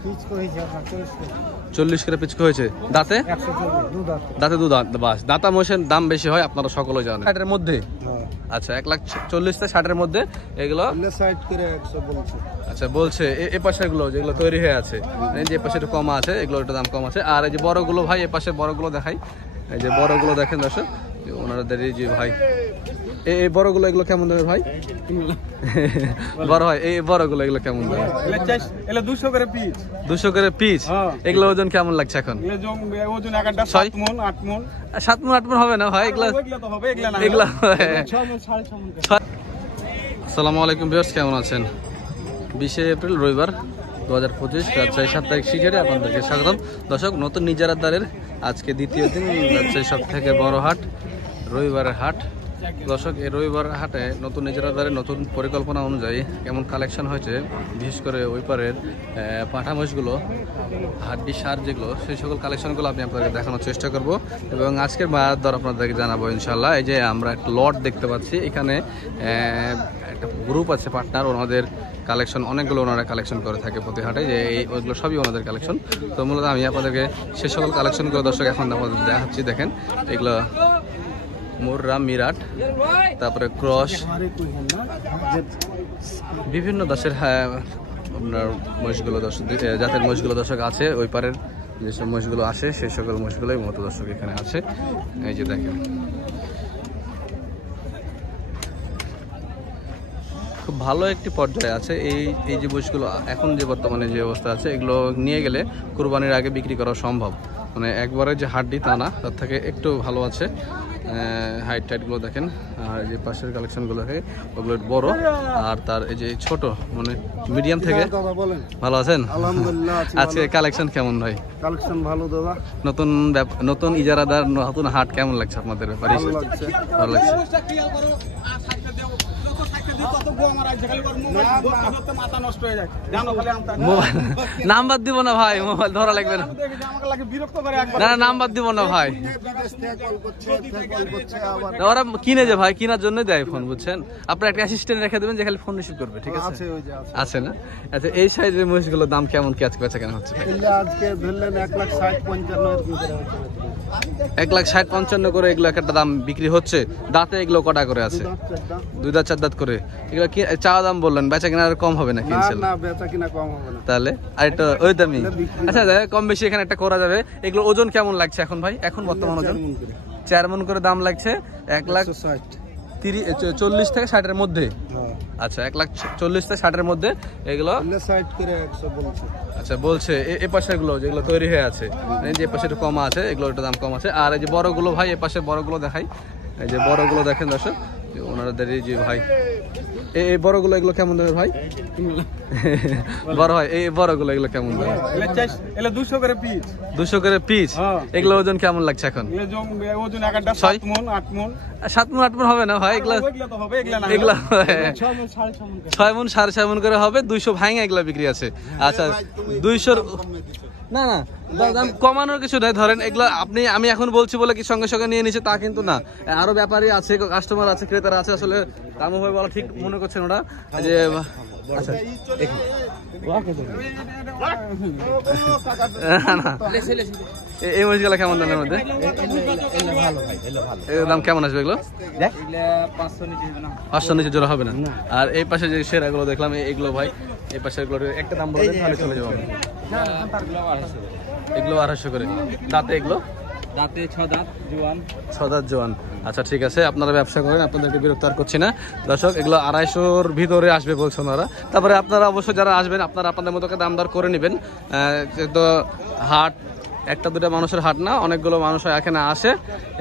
40 করে পিচকো হয়েছে। দাঁতে দাঁতে দু দাঁত বাস। দাঁতা মহিষের দাম বেশি হয়, আপনারা সকলে জানেন। 60-এর মধ্যে, আচ্ছা 1,40,000 থেকে 60-এর মধ্যে এগুলো। আচ্ছা বলছে এ পাশে গুলো যেগুলো তৈরি হয়ে আছে, যে পাশে একটু কম আছে, এগুলো একটু দাম কম আছে। আর এই যে বড়গুলো ভাই, এ পাশে বড়গুলো দেখাই, এই যে বড়গুলো দেখেন দর্শক ওনাদের। এই যে ভাই এই বড়গুলো এগুলো কেমন দেবে ভাই? বড় হয় এই বড়গুলো এগুলো কেমন দেবে? 200 করে পিস। 200 করে পিস। এগুলো ওজন কেমন লাগছে এখন? ওজন একটা 7 মণ 8 মণ। 7 মণ 8 মণ হবে না ভাই? এগুলো তো হবে, এগুলা না। 6 মণ 6.5 মণ। আসসালামু আলাইকুম ভিউয়ার্স, কেমন আছেন? 20শে এপ্রিল রবিবার 2025 রাজশাহী সাপ্তাহিক শিকারে আপনাদেরকে স্বাগতম। দর্শক, নতুন নিজারাদারের আজকে দ্বিতীয় দিন, রাজশাহী সব থেকে বড় হাট, রবিবারের হাট। দর্শক, এই রবিবার হাটে নতুন নিজারাদারের নতুন পরিকল্পনা অনুযায়ী কেমন কালেকশন হয়েছে, বিশেষ করে ওই পারের পাঁঠা মহিষগুলো, হাড্ডি সার যেগুলো, সেই সকল কালেকশনগুলো আমি আপনাদেরকে দেখানোর চেষ্টা করব এবং আজকের বাজার দর আপনাদেরকে জানাবো ইনশাল্লাহ। এই যে আমরা একটা লট দেখতে পাচ্ছি, এখানে একটা গ্রুপ আছে পার্টনার, ওনাদের কালেকশন অনেকগুলো ওনারা কালেকশন করে থাকে প্রতি হাটে, যে ওইগুলো সবই ওনাদের কালেকশন। তো মূলত আমি আপনাদেরকে সে সকল কালেকশনগুলো দর্শক এখন আপনাদের দেখাচ্ছি। দেখেন এগুলো মুর্রা, মিরাট, তারপরে ক্রস, বিভিন্ন দেশের আপনার মহিষগুলো দর্শক, জাতের মহিষগুলো দর্শক আছে। ওই পারের যেসব মহিষগুলো আসে সেই সকল মহিষগুলোই মতো দর্শক এখানে আছে। এই যে দেখেন খুব ভালো একটি পর্যায়ে আছে এই যে মহিষগুলো এখন যে বর্তমানে যে অবস্থা আছে, এগুলো নিয়ে গেলে কুরবানির আগে বিক্রি করা সম্ভব। মানে একবারে যে হাড্ডি তা না, তার থেকে একটু ভালো আছে। হাইট টাইটগুলো দেখেন, আর যে পাশের কালেকশনগুলো থাকে ওগুলো বড়, আর তার এই যে ছোট মানে মিডিয়াম থেকে। ভালো আছেন? আলহামদুলিল্লাহ। আজকে কালেকশন কেমন ভাই? কালেকশন ভালো দাদা। নতুন ইজারাদার নতুন হাট কেমন লাগছে আপনাদের ব্যাপারে? ভালো লাগছে। নাম্বার দিব না ভাই, মোবাইল ধরা লাগবে না। না নাম্বার দিব না ভাই, ওরা কিনে যে ভাই, কেনার জন্য দেয় ফোন, বুঝছেন? আপনার একটা অ্যাসিস্ট্যান্ট রেখে দেবেন যে খালি ফোন রিসিভ করবে, ঠিক আছে? আছে না? আচ্ছা, এই সাইজের মহিষগুলোর দাম কেমন কি আজকে বেচা কেনা হচ্ছে? আজকে ধরলেন 1,60,55 করে এগুলো একটা দাম বিক্রি হচ্ছে। দাঁতে এগুলো কটা করে আছে? 2 দাঁত 4 দাঁত করে। এগুলো কি চাওয়া দাম বললেন, বেচা কেনা আর কম হবে নাকি? না, বেচা কিনা কম হবে না। তাহলে আর একটা ওই দামি। আচ্ছা, কম বেশি এখানে একটা করা যাবে। এগুলো ওজন কেমন লাগছে এখন ভাই? এখন বর্তমান ওজন 4 মণ করে দাম লাগছে। 1,40,000 থেকে 60-এর মধ্যে। আচ্ছা, 1,40,000 থেকে 60-এর মধ্যে এগুলো। আচ্ছা বলছে এ পাশে গুলো যেগুলো তৈরি হয়ে আছে, যে পাশে একটু কম আছে, এগুলো একটু দাম কম আছে। আর এই যে বড়গুলো ভাই, এ পাশে বড়গুলো দেখাই, এই যে বড়গুলো দেখেন দর্শক ওনাদের। এই যে ভাই এই বড়গুলো এগুলো কেমন দেবে ভাই? বড় হয় এই বড়গুলো এগুলো কেমন দেবে? 200 করে পিস। 200 করে পিস। এগুলো ওজন কেমন লাগছে এখন? ওজন একটা 7 মণ 8 মণ। 7 মণ 8 মণ হবে না ভাই? এগুলো তো হবে, এগুলা না। এগুলা 6 মণ 6.5 মণ। 6 মণ 6.5 মণ করে হবে। 200 ভাঙা এগুলা বিক্রি আছে। আচ্ছা 200 না না, দাম কমানোর কিছু নাই। ধরেন এগুলো আমি এখন বলছি বলে কি সঙ্গে সঙ্গে নিয়ে নিচ্ছে তা কিন্তু না। আরো ব্যাপারী আছে, কাস্টমার আছে, ক্রেতারা আছে। আসলে দাম হবে বলা ঠিক মনে করছেন ওরা যে। আচ্ছা এই মহিষগুলো কেমন দামের মধ্যে? দাম কেমন আসবে এগুলো? 500 নিচে জোড়া হবে না। আর এই পাশে যে সেরাগুলো দেখলাম এগুলো ভাই, এই পাশে এগুলো একটা দাম বলে তাহলে চলে যাবো। এগুলো 250 করে। দাঁতে এগুলো দাঁতে 6 দাঁত জোয়ান। 6 দাঁত জোয়ান। আচ্ছা ঠিক আছে, আপনারা ব্যবসা করেন, আপনাদেরকে বিরক্ত আর করছি না। দর্শক, এগুলো 250-র ভিতরে আসবে বলছেন ওরা। তারপরে আপনারা অবশ্যই যারা আসবেন আপনারা আপনাদের মতো দাম দর করে নেবেন। তো হাট একটা দুটা মানুষের হাট না, অনেকগুলো মানুষ এখানে আসে।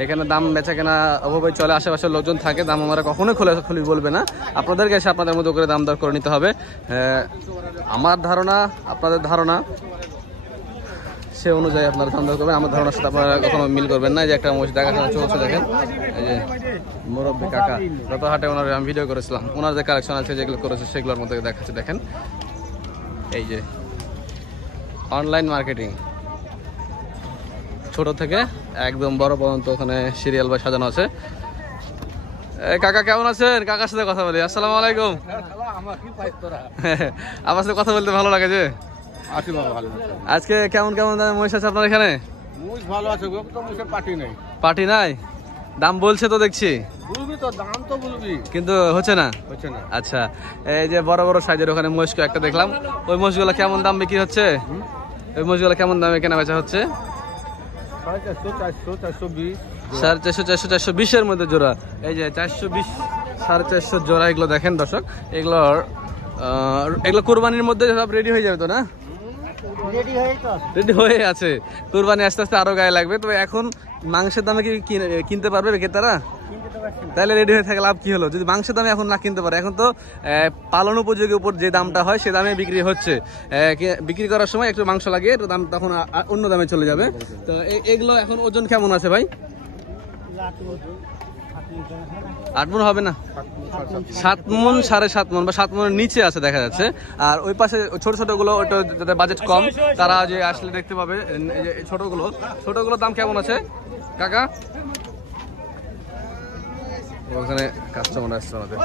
এখানে দাম বেচা কেনা অভাবে চলে, আশেপাশের লোকজন থাকে। দাম আমরা কখনোই খুলি বলবে না, আপনাদেরকে এসে আপনাদের মতো করে দাম দর করে নিতে হবে। আমার ধারণা আপনাদের ধারণা সে অনুযায়ী আপনারা দাম দর করবেন। আমার ধারণার সাথে আপনারা কখনো মিল করবেন না। যে একটা মহিষ দেখাশোনা চলছে দেখেন, এই যে মুরব্বী কাকা, গত হাটে ওনার আমি ভিডিও করেছিলাম, ওনার যে কালেকশন আছে যেগুলো করেছে সেগুলোর মধ্যে দেখাচ্ছে। দেখেন এই যে অনলাইন মার্কেটিং, ছোট থেকে একদম বড় পর্যন্ত ওখানে সিরিয়াল বা সাজানো আছে। কাকা কেমন আছেন? কাকার সাথে কথা বলি। আসসালামু আলাইকুম। আমার সাথে কথা বলতে ভালো লাগে যে আছি বাবা, ভালো আছে। আজকে কেমন কেমন দামে মহিষ আছে আপনার এখানে? মুষ ভালো আছে গো, তো মুষের পাটি নেই। পাটি নাই? দাম বলছে তো দেখছি, বলবি তো, দাম তো বলবি, কিন্তু হচ্ছে না। হচ্ছে না। আচ্ছা, এই যে বড় বড় সাইজের ওখানে মহিষকে একটা দেখলাম, ওই মহিষগুলো কেমন দাম বিক্রি হচ্ছে? ওই মহিষগুলো কেমন দামে কেনা বেচা হচ্ছে? 450, 400, 420। 450, 400, 420-এর মধ্যে জোড়া। এই যে 420, 450 জোড়া এগুলো দেখেন দর্শক, এগুলো কুরবানির মধ্যে সব রেডি হয়ে যাবে তো না? রেডি হয়ে আছে, কুরবানি আস্তে আস্তে আরো গায়ে লাগবে। তবে এখন মাংসের দামে কি কিনতে পারবে ক্রেতারা? তাহলে রেডি হয়ে থাকে লাভ কি হলো যদি মাংসের দামে এখন না কিনতে পারে? এখন তো পালন উপযোগী উপর যে দামটা হয় সে দামে বিক্রি হচ্ছে। বিক্রি করার সময় একটু মাংস লাগিয়ে একটু দাম তখন অন্য দামে চলে যাবে। তো এগুলো এখন ওজন কেমন আছে ভাই? 8 মণ হবে না, 7 মণ, 7.5 মণ বা 7 মণের নিচে আছে দেখা যাচ্ছে। আর ওই পাশে ছোট ছোট গুলো, ওটা যাদের বাজেট কম তারা যে আসলে দেখতে পাবে। ছোটগুলোর দাম কেমন আছে কাকা? ওখানে কাস্টমার আসছে আমাদের।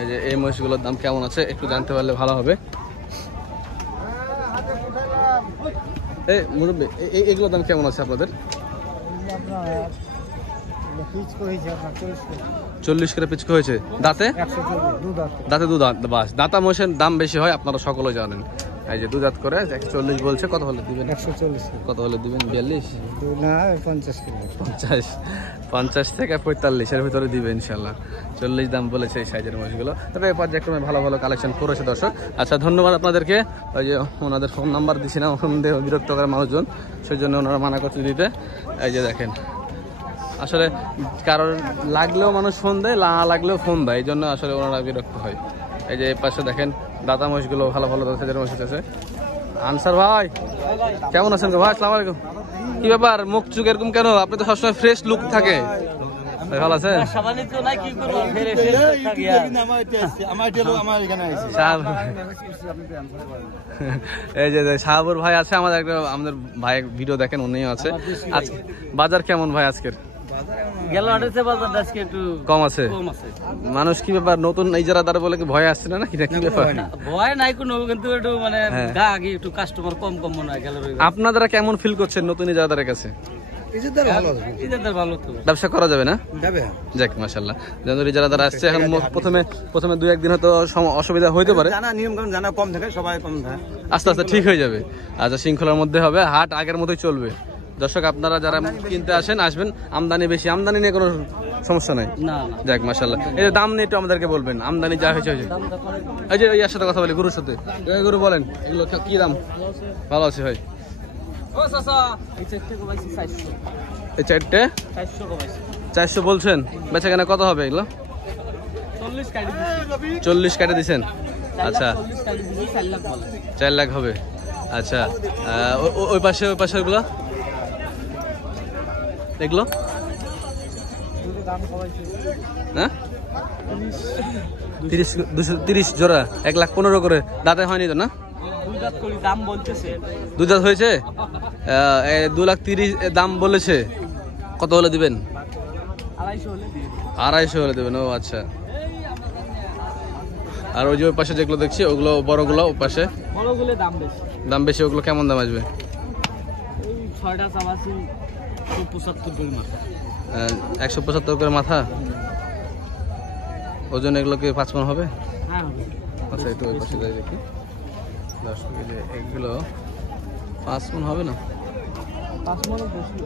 এই যে এই মহিষগুলোর দাম কেমন আছে একটু জানতে পারলে ভালো হবে। এই মুরব্বী, এগুলোর দাম কেমন আছে আপনাদের? 40 করে পিচকো হয়েছে। দাঁতে? দাঁতে দু দাঁত বাস। দাঁতা মহিষের দাম বেশি হয়, আপনারা সকলে জানেন। এই যে 2 দাঁত করে 140 বলছে। কত হলে দিবেন? 140। কত হলে দিবেন? 42 না, 50 কিলো। 50 থেকে 45 এর ভিতরে দিবে ইনশাল্লাহ। 40 দাম বলেছে এই সাইজের মহিষগুলো। তবে এই পর্যায়ক্রমে ভালো ভালো কালেকশন করেছে দর্শক। আচ্ছা, ধন্যবাদ আপনাদেরকে। ওই যে ওনাদের ফোন নাম্বার দিছি না, ওখান দিয়ে বিরক্ত করে মানুষজন, সেই জন্য ওনারা মানা করতে দিতে। এই যে দেখেন, আসলে কারোর লাগলেও মানুষ ফোন দেয়, না লাগলেও ফোন দেয়, এই জন্য আসলে ওনারা বিরক্ত হয়। এই যে এই পাশে দেখেন দাতা মহিষগুলো ভালো ভালো সাইজের মহিষ আছে। আনসার ভাই কেমন আছেন গো ভাই? আসসালামু আলাইকুম। কি ব্যাপার, মুখ চুখ এরকম কেন? আপনি তো সবসময় ফ্রেশ লুক থাকে। ভালো আছে? এই যে শাহাবুর ভাই আছে আমাদের ভাই, ভিডিও দেখেন, উনিও আছে। আজকে বাজার কেমন ভাই? আজকের কম আছে। মানুষ কি ব্যাপার, নতুন ইজারাদার বলে কি ভয় আসছে না? কি ব্যাপার? ভয় নাই কোনো, কিন্তু একটু মানে আগে একটু কাস্টমার কম কম মনে হয়। আপনারা কেমন ফিল করছেন নতুন ইজারাদারের কাছে? ব্যবসা করা যাবে না? যাক মাশাআল্লাহ, ইজারাদার আসছে। এখন প্রথমে 2-1 দিন হয়তো অসুবিধা হইতে পারে, নিয়ম কানুন জানা কম থাকে, সবাই কম থাকে, আস্তে আস্তে ঠিক হয়ে যাবে। আচ্ছা, শৃঙ্খলার মধ্যে হবে, হাট আগের মতোই চলবে। দর্শক আপনারা যারা কিনতে আসবেন, আমদানি বেশি, আমদানি নিয়ে কোনো সমস্যা নাই। যাক মাশাআল্লাহ। এই যে দাম নিয়ে একটু আমাদেরকে বলবেন, আমদানি যা হয়েছে। এই যে ইয়ার সাথে কথা বলি, গুরুর সাথে। গুরু বলেন, এগুলো কি দাম? ভালো আছে ভাই? এই চারটে 400 বলছেন, বেচা কেনা কত হবে এগুলো? 40 কাটে দিচ্ছেন। আচ্ছা, 4 লাখ হবে। আচ্ছা, ওই পাশে এগুলো 30 জোড়া 1,15,000 করে। দাঁতে হয়নি তো না? 2 দাঁত হয়েছে। 2,30,000 দাম বলেছে। কত হলে দিবেন? 250 হলে দেবেন। ও আচ্ছা। আর ওই যে ওই পাশে যেগুলো দেখছি ওগুলো বড়গুলো, ওই পাশে দাম বেশি। ওগুলো কেমন দাম আসবে? 175 করে মাথা। ওজন এগুলো কি 5 মণ হবে? আচ্ছা, একটু ওই পাশে যাই দেখি। 10 কেজি এগুলো 5 মণ হবে না? 5 মণ বেশি।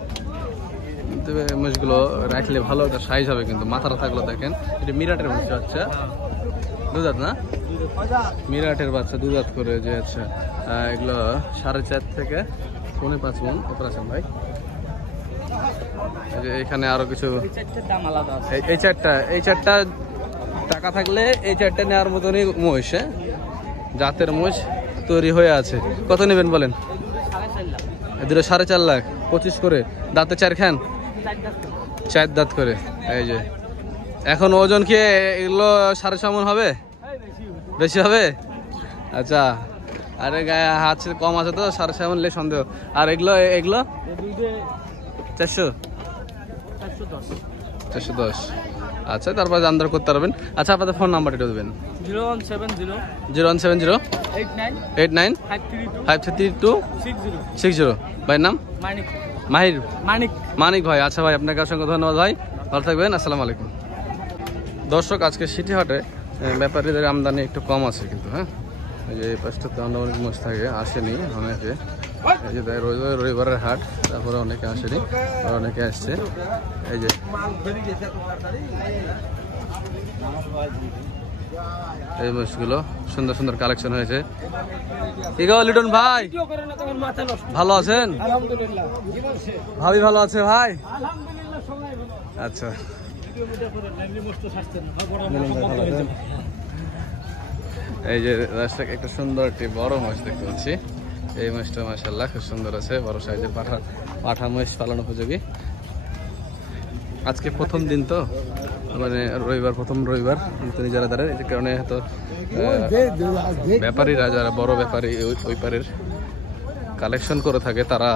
তবে মহিষগুলো রাখলে ভালো একটা সাইজ হবে, কিন্তু মাথাটা থাকলে দেখেন। এটা মিরাটের বাচ্চা, 2 দাঁত না? মিরাটের বাচ্চা 2 দাঁত করে যে। আচ্ছা, এগুলো 4.5 থেকে 5.5 মণ উপর আছেন ভাই। এখানে আরো কিছু, এই চারটা টাকা থাকলে এই 4টে নেওয়ার মতনই মহিষ, জাতের মহিষ তৈরি হয়ে আছে। কত নেবেন বলেন? 4.5 লাখ, 25 করে। দাঁতে 4 খান, 4 দাঁত করে। এই যে এখন ওজন কি এগুলো 6.5 মণ হবে? বেশি হবে? আচ্ছা, আরে গায়ে হাত কম আছে তো, 6.5 মণ লে সন্দেহ। আর এগুলো 410। আচ্ছা, তারপর দাম দর করতে পারবেন। আচ্ছা, আপনাদের ফোন নাম্বার একটু দেবেন। 0170 89 532 60। ভাইয়ের নাম? মাহির। মানিক ভাই। আচ্ছা ভাই, আপনাকে অসংখ্য ধন্যবাদ ভাই, ভালো থাকবেন, আসসালামু আলাইকুম। দর্শক, আজকে সিটি হাটে ব্যাপারীদের আমদানি একটু কম আছে কিন্তু। হ্যাঁ, এই যে এই পাশটাতে অনেক মোষ থাকে, আসেনি অনেকে। এই যে রবিবারের হাট, তারপরে অনেকে আসেনি, আর অনেকে আসছে। এই যে এই মোষগুলো সুন্দর সুন্দর কালেকশন হয়েছে। কি গো লিটন ভাই, ভালো আছেন? ভাবি ভালো আছে ভাই? আচ্ছা, এই যে রাস্তা একটা সুন্দর একটি বড় মাছ দেখতে পাচ্ছি। এই মাছটা মাশাআল্লাহ খুব সুন্দর আছে, বড় সাইজের পাঠা মাছ পালন উপযোগী। আজকে প্রথম দিন তো, মানে রবিবার, প্রথম রবিবার নতুন ইজারাদারের, এই কারণে হয়তো ব্যাপারীরা, যারা বড় ব্যাপারী ওই পারের কালেকশন করে থাকে, তারা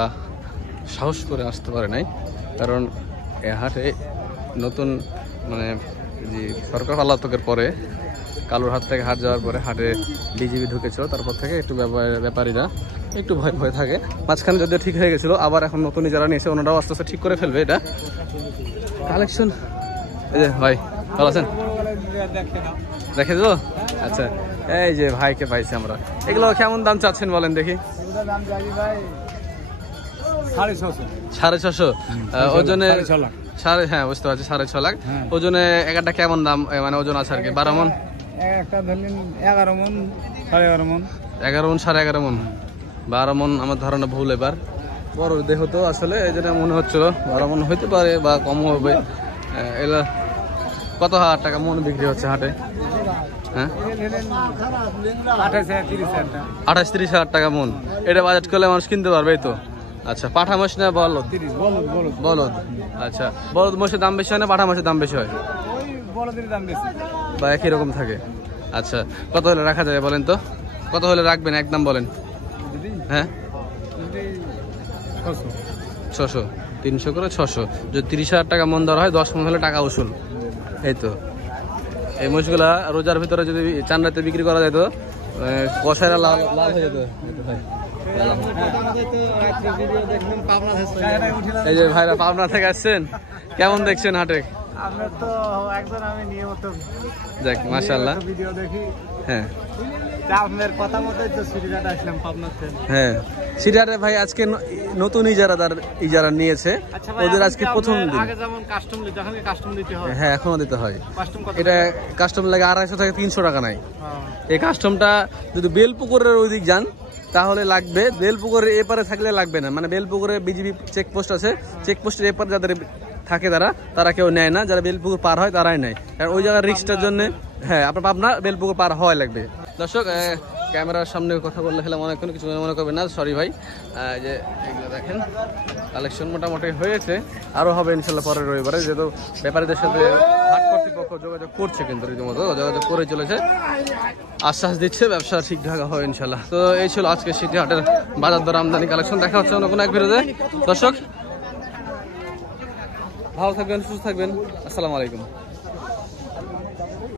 সাহস করে আসতে পারে নাই। কারণ এ হাটে নতুন, মানে যে সরকার পলাতকের পরে, কালুর হাত থেকে হাট যাওয়ার পরে হাটে ডিজিবি ঢুকেছিল, তারপর থেকে একটু ব্যাপারীরা একটু ভয় থাকে। মাঝখানে যদিও ঠিক হয়ে গেছিলো, আবার এখন নতুন যারা নিয়েছে ওনারাও আস্তে আস্তে ঠিক করে ফেলবে এটা কালেকশন। এই যে ভাই, ভালো আছেন? দেখে দেবো। আচ্ছা, এই যে ভাইকে পাইছি আমরা। এগুলো কেমন দাম চাচ্ছেন বলেন দেখি? 650 ওজনে, হ্যাঁ বুঝতে পারছি, 6.5 লাখ ওজনে। একটা কেমন দাম, মানে ওজন আছে আর কি? 12 মন, 11 মন, 11.5 মন, 11 মন, 11.5 মন, 12 মন আমার ধারণা ভুল। এবার বড় দেহ তো আসলে, এই জন্য মনে হচ্ছিল 12 মন হইতে পারে বা কমও হবে। এগুলো কত হাজার টাকা মন বিক্রি হচ্ছে হাটে? হ্যাঁ, 28-30 হাজার টাকা মন। এটা বাজেট করলে মানুষ কিনতে পারবে তো। আচ্ছা, পাঠা মাছ না বলদ? বলদ। আচ্ছা, বলদ মাছের দাম বেশি হয় না পাঠা মাছের দাম বেশি হয়? বা একই রকম থাকে? আচ্ছা, কত হলে রাখা যায় বলেন তো? কত হলে রাখবেন একদম বলেন? হ্যাঁ, 600, 300 করে 600। যদি 30 হাজার টাকা মন ধরা হয়, 10 মন হলে টাকা উসুল। এই তো, এই মোষগুলা রোজার ভিতরে যদি চান্দাতে বিক্রি করা যেত, কষায়রা লাভ হয়ে যেত। এই যে ভাইরা পাবনা থেকে আসছেন, কেমন দেখছেন হাটে? দেখ মাশাআল্লাহ, হ্যাঁ হ্যাঁ, সিরিয়ারে ভাই আজকে নতুন ইজারা নিয়েছে, ওদের আজকে প্রথম দিন। হ্যাঁ, এখনো দিতে হয়। এটা কাস্টম লাগে 250 থেকে 300 টাকা নাই। এই কাস্টমটা যদি বেলপুকুরের ওই দিক যান তাহলে লাগবে, বেলপুকুরের এপারে থাকলে লাগবে না। মানে বেলপুকুরে বিজিবি চেকপোস্ট আছে, চেকপোস্টের এপারে যাদের থাকে তারা কেউ নেয় না, যারা বেলপুকুর পার হয় তারাই নেয়, কারণ ওই জায়গার রিস্কটার জন্য। হ্যাঁ, আপনার পাবনা বেলপুকুর পার হওয়া লাগবে। দর্শক, ক্যামেরার সামনে কথা বললে খেলাম অনেক কিছু মনে করবেন না, সরি ভাই। যে এগুলো দেখেন, কালেকশন মোটামুটি হয়েছে, আরও হবে ইনশাল্লাহ পরের রবিবারে, যেহেতু ব্যাপারীদের সাথে হাট কর্তৃপক্ষ যোগাযোগ করছে, কিন্তু রীতিমতো যোগাযোগ করে চলেছে, আশ্বাস দিচ্ছে ব্যবসা ঠিকঠাক হবে ইনশাল্লাহ। তো এই ছিল আজকে সিটি হাটের বাজার দর আমদানি কালেকশন। দেখা হচ্ছে অন্য কোনো এক ভিডিওতে। দর্শক ভালো থাকবেন, সুস্থ থাকবেন, আসসালামু আলাইকুম।